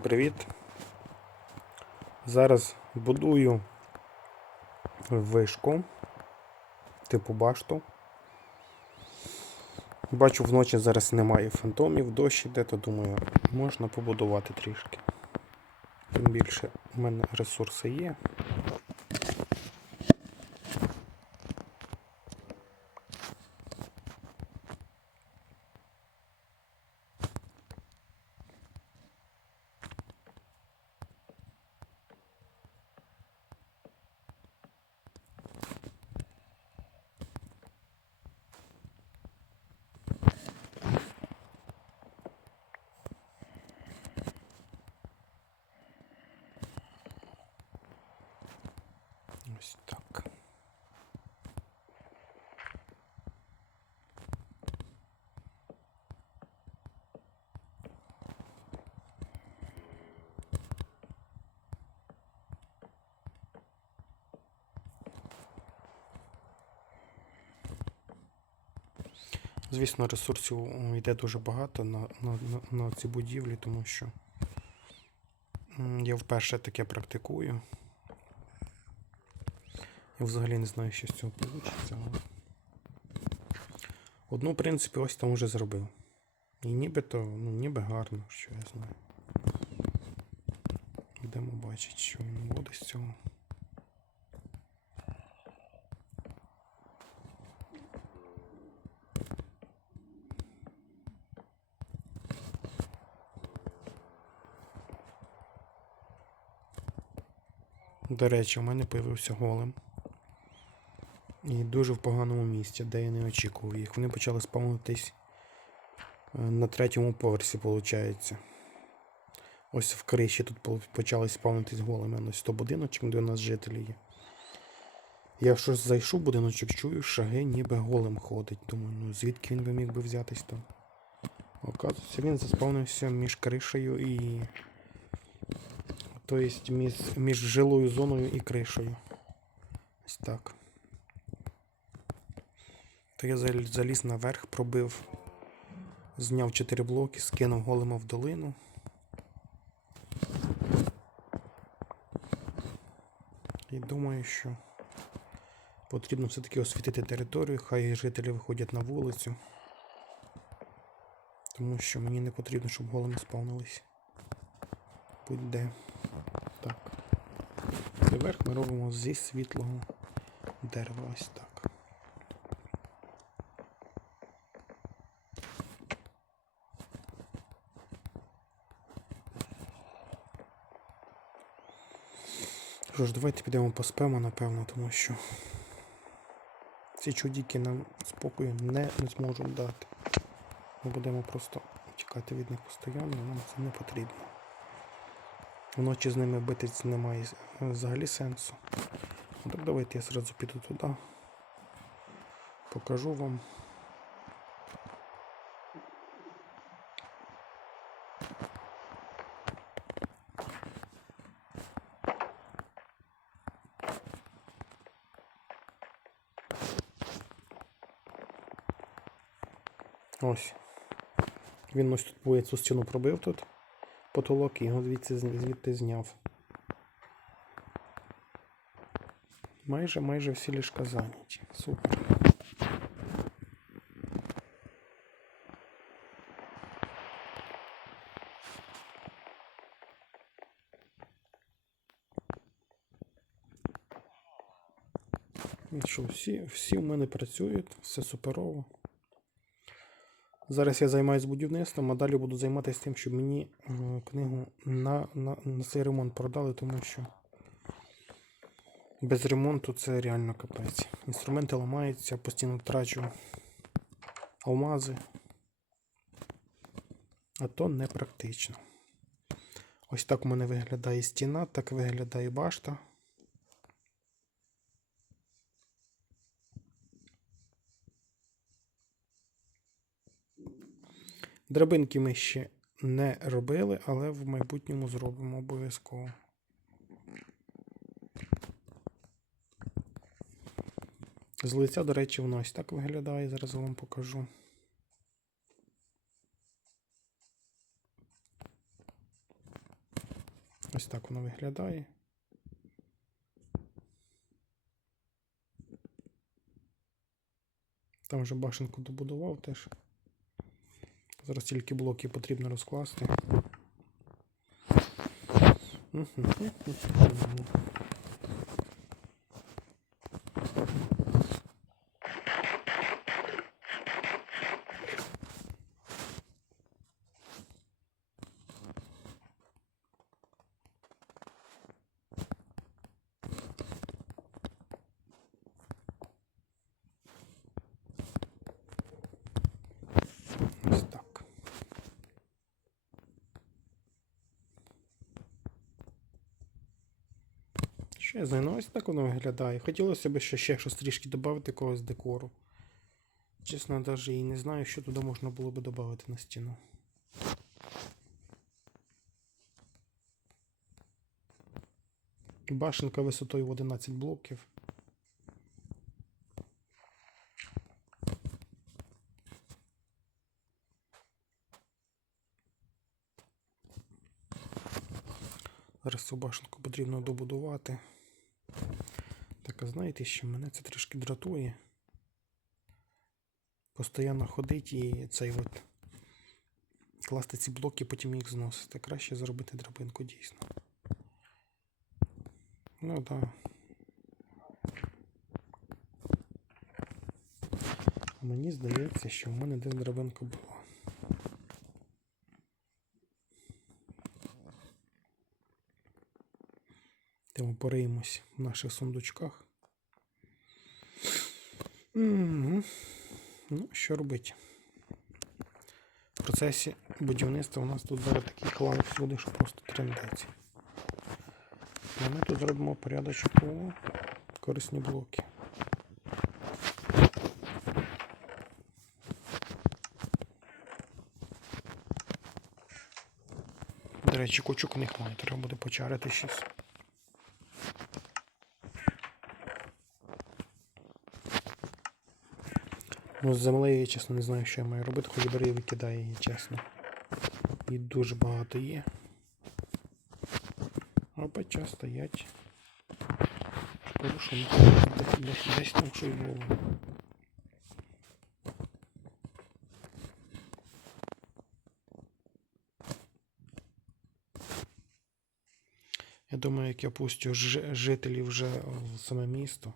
Привіт. Зараз будую вишку, типу башту. Бачу, вночі зараз немає фантомів, дощ іде, то думаю, можна побудувати трішки. Тим більше у мене ресурси є. Ось так. Звісно, ресурсів йде дуже багато на, на, на, ці будівлі, тому що я вперше таке практикую. Я взагалі не знаю, що з цього вийде. Але... Одну, в принципі, ось там вже зробив. І нібито, ну, ніби гарно, що я знаю. Будемо бачити, що він буде з цього. До речі, у мене появився голем. І дуже в поганому місці, де я не очікував їх. Вони почали спавнитись е, на третьому поверсі, виходить. Ось в криші тут почали спавнитись голими. Ось то будиночок, де у нас жителі є. Я щось зайшов будиночок, чую, шаги ніби голим ходить. Думаю, ну звідки він би міг би взятись там? Оказується, він заспавнився між кришею і. Тобто між, між жилою зоною і кришею. Ось так. То я заліз наверх, пробив, зняв 4 блоки, скинув голема в долину. І думаю, що потрібно все-таки освітити територію, хай жителі виходять на вулицю. Тому що мені не потрібно, щоб големи спавнились. Будь-де. Так. Цей верх ми робимо зі світлого дерева. Ось так. Що ж, давайте підемо поспемо, напевно, тому що ці чудіки нам спокою не, зможуть дати. Ми будемо просто тікати від них постійно, нам це не потрібно. Вночі з ними битись немає взагалі сенсу. Ну так давайте я зразу піду туди. Покажу вам. Ось. Він ось тут цю стіну пробив тут. Потолок і його звідси звідти зняв. Майже майже всі ліжка зайняті. Супер. Що, всі, всі в мене працюють, все суперово. Зараз я займаюся будівництвом, а далі буду займатися тим, щоб мені е, книгу на, на, на цей ремонт продали, тому що без ремонту це реально капець. Інструменти ламаються, постійно втрачу алмази. А то не практично. Ось так у мене виглядає стіна, так виглядає башта. Драбинки ми ще не робили, але в майбутньому зробимо обов'язково. З лиця, до речі, воно ось так виглядає, зараз вам покажу. Ось так воно виглядає. Там вже башенку добудував теж. Зараз тільки блоки потрібно розкласти. Ось так. Я знаю, ну ось так воно виглядає. Хотілося б ще, ще щось трішки додати якогось декору. Чесно, навіть і не знаю, що туди можна було би додати на стіну. Башенка висотою в 11 блоків. Зараз цю башенку потрібно добудувати. Так, а знаєте, що мене це трішки дратує. Постоянно ходить і цей от класти ці блоки, потім їх зносити. Краще зробити драбинку дійсно. Ну так. Да. Мені здається, що в мене десь драбинка була. Тому пориємось в наших сундучках. Угу. Ну, що робити? В процесі будівництва у нас тут зараз такий хлам всюди, що просто трендець. Ми тут зробимо порядочок у корисні блоки. До речі, кучок у них має, треба буде почарити щось. Ну, з землею я чесно не знаю, що я маю робити, хоч бери і викидає її, чесно. І дуже багато є. Опача стоять. Порушено. Десь, там що й було. Я думаю, як я пустю жителів вже в саме місто.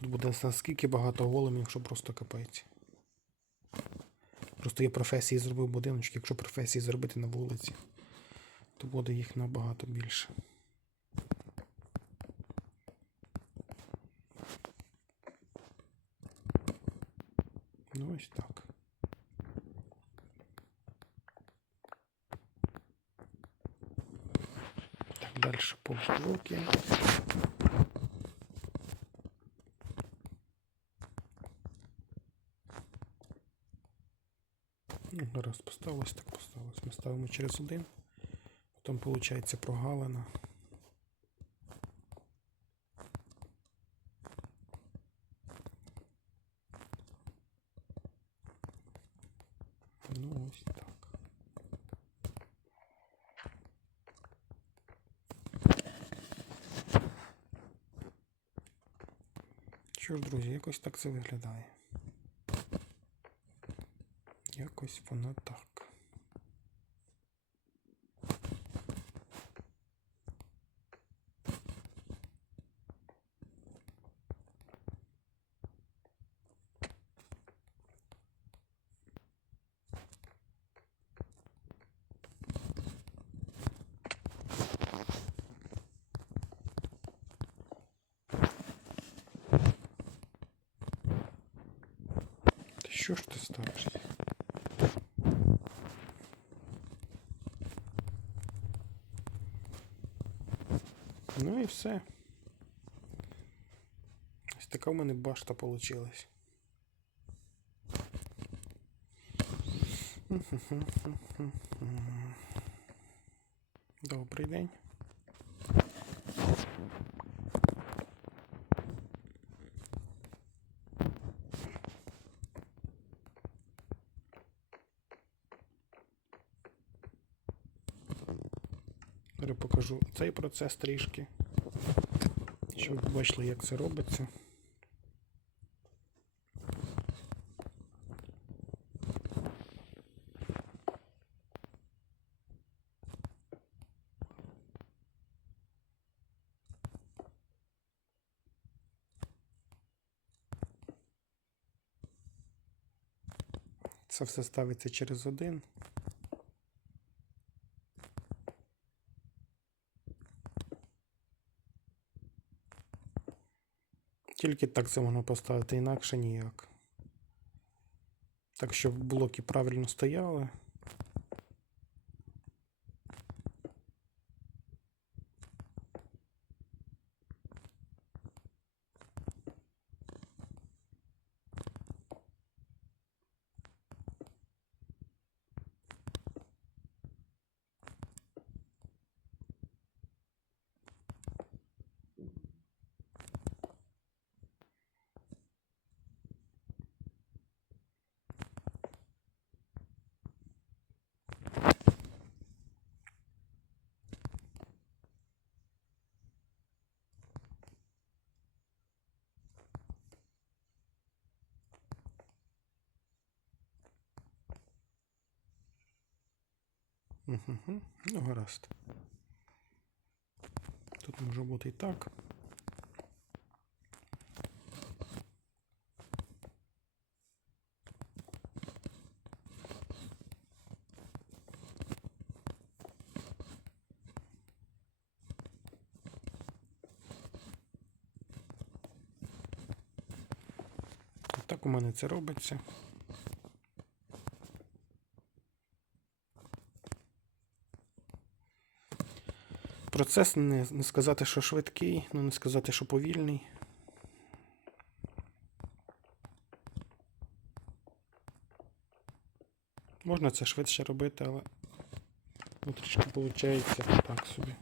Тут буде наскільки багато големів, що просто капець. Просто я професії зробив будиночки. Якщо професії зробити на вулиці, то буде їх набагато більше. Ну ось так. Так, далі повздруки. Ну, Раз поставилось, так поставилось. Ми ставимо через один. Потім виходить прогалина. Ну, ось так. Що ж, друзі, якось так це виглядає. Якось воно так. Та що ж ти ставиш? Ну і все. Ось така в мене башта получилась. Добрий день. Покажу цей процес трішки. Щоб ви бачили, як це робиться. Це все ставиться через один. Тільки так це можна поставити, інакше ніяк. Так, щоб блоки правильно стояли. Угу. Ну, гаразд. Тут може бути і так. Так у мене це робиться. Процес не, не сказати, що швидкий, ну не сказати, що повільний. Можна це швидше робити, але ну, трішки виходить так собі.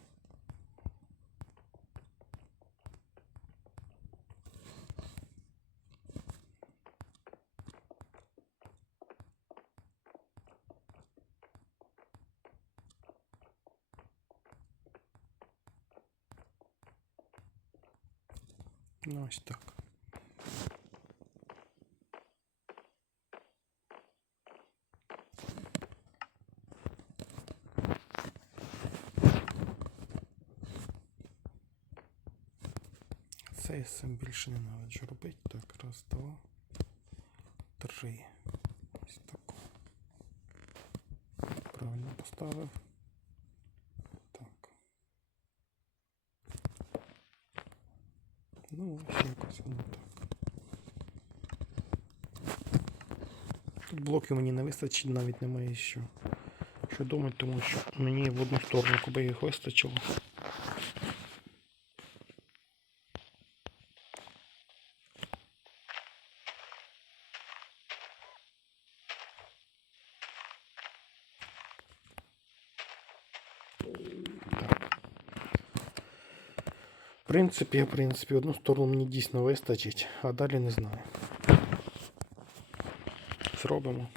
Ну, ось так. Це я сам більше не навиджу робити. Так, раз, два, три. Ось так. Правильно поставив. Ну, ось якось воно так. Тут блоків мені не вистачить, навіть немає що. Що думати, тому що мені в одну сторону куби їх вистачило. В принципі, в принципі, одну сторону мені дійсно вистачить, а далі не знаю. Зробимо.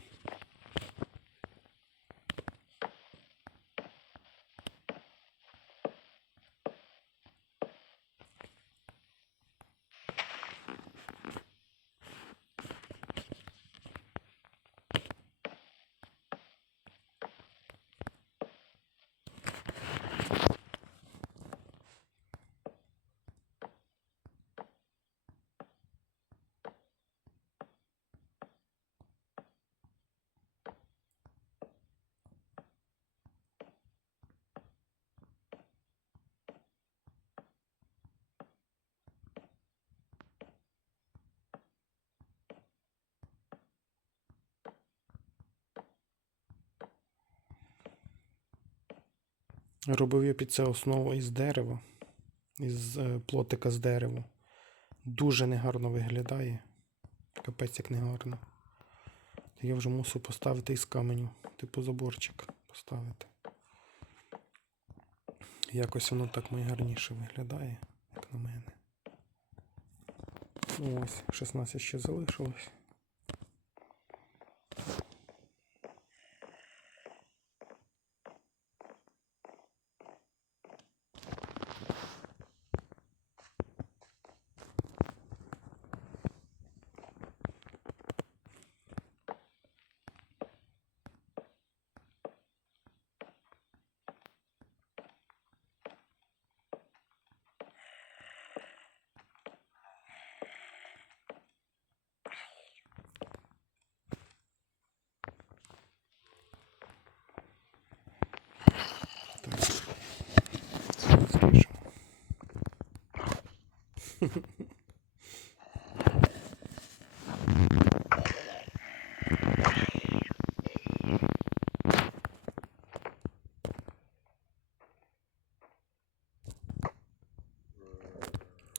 Робив я під це основу із дерева, із е, плотика з дерева. Дуже негарно виглядає. Капець як негарно. Я вже мусив поставити із каменю, типу заборчик поставити. Якось воно так найгарніше виглядає, як на мене. Ось, 16 ще залишилось.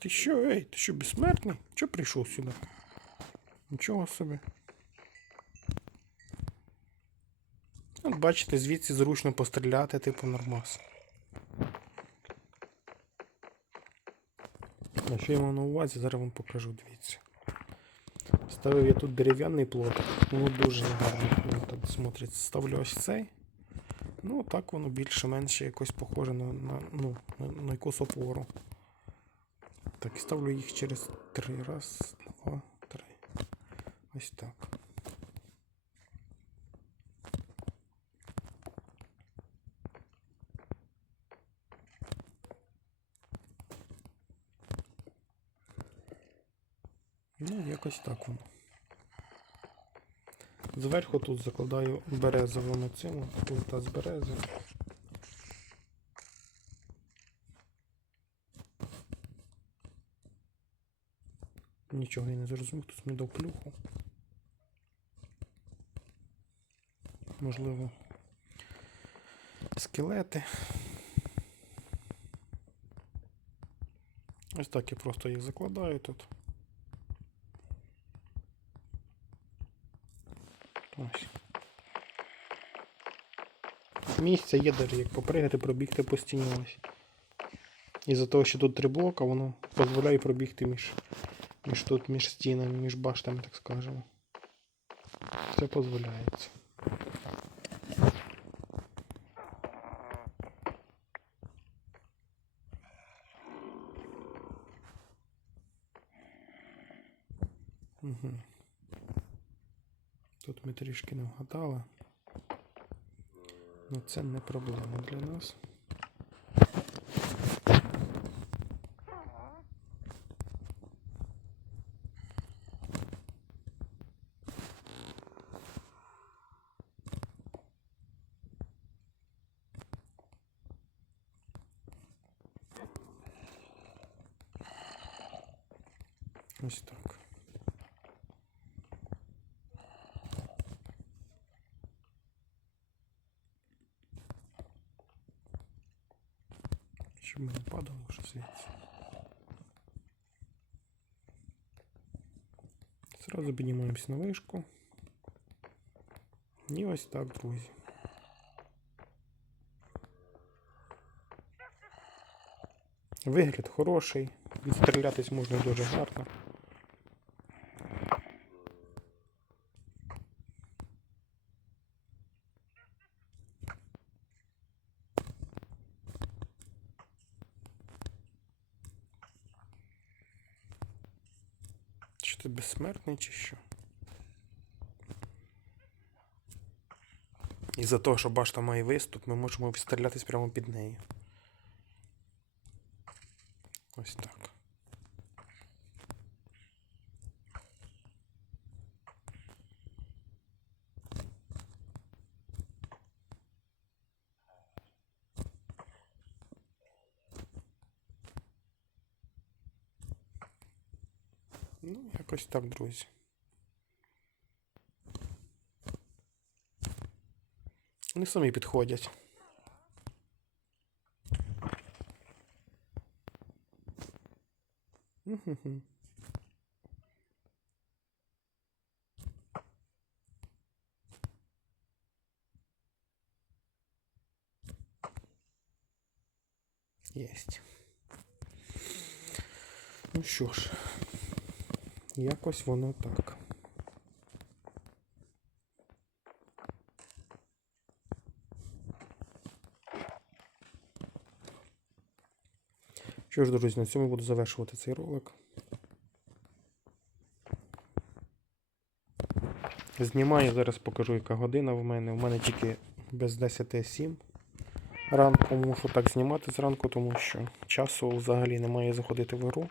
Ти що, ей, ти що, безсмертний? Чого прийшов сюди? Нічого собі. От бачите, звідси зручно постріляти, типу нормас. А що я мав на увазі, зараз вам покажу, дивіться. Ставив я тут дерев'яний плотик, ну дуже гарно так смотриться. Ставлю ось цей. Ну, так воно більше-менше якось похоже на, на, ну, на, на якусь опору. Так, ставлю їх через три. Раз, два, три. Ось так. Ну, якось так воно. Зверху тут закладаю березовими цим, плита з берези. Нічого я не зрозумів, хтось мені дав плюху. Можливо. Скелети. Ось так я просто їх закладаю тут. Ось. Місця є даже як попригати, пробігти по стіні ось. І за того, що тут три блока, воно дозволяє пробігти між, між тут, між стінами, між баштами, так скажемо. Все дозволяється. Угу. Тут ми трішки не вгадали. Ну це не проблема для нас. Ось так. Щоб ми не падало що звідси. Сразу піднімаємося на вишку. І ось так, друзі. Вигляд хороший, відстрілятись можна дуже гарно. Ти безсмертний, чи що? І за того, що башта має виступ, ми можемо відстрілятись прямо під нею. Ось так. Ну, якось так, друзі. Вони самі підходять. Єсть. Ну що ж, якось воно так. Що ж, друзі, на цьому буду завершувати цей ролик. Знімаю, зараз покажу, яка година в мене. У мене тільки без 10.07 ранку мушу так знімати зранку, тому що часу взагалі немає заходити в гру.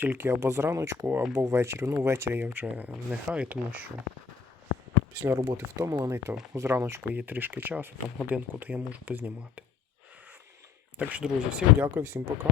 Тільки або зраночку, або ввечері. Ну, ввечері я вже не граю, тому що після роботи втомлений, то зраночку є трішки часу, там годинку, то я можу познімати. Так що, друзі, всім дякую, всім пока.